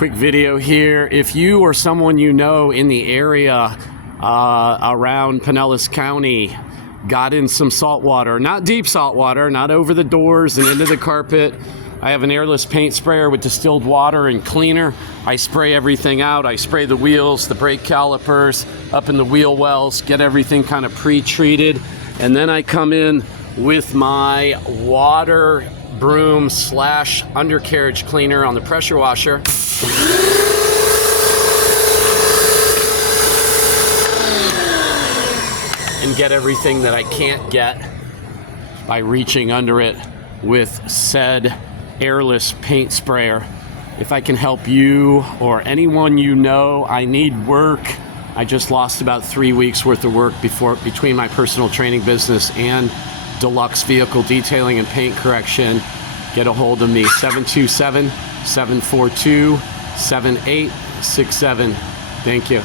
Quick video here. If you or someone you know in the area around Pinellas County got in some salt water, not deep salt water, not over the doors and into the carpet, I have an airless paint sprayer with distilled water and cleaner. I spray everything out. I spray the wheels, the brake calipers, up in the wheel wells, get everything kind of pre-treated. And then I come in with my water broom slash undercarriage cleaner on the pressure washer. And get everything that I can't get by reaching under it with said airless paint sprayer. If I can help you or anyone you know, I need work. I just lost about 3 weeks worth of work between my personal training business and deluxe vehicle detailing and paint correction. Get a hold of me, 727-742-7867. Thank you.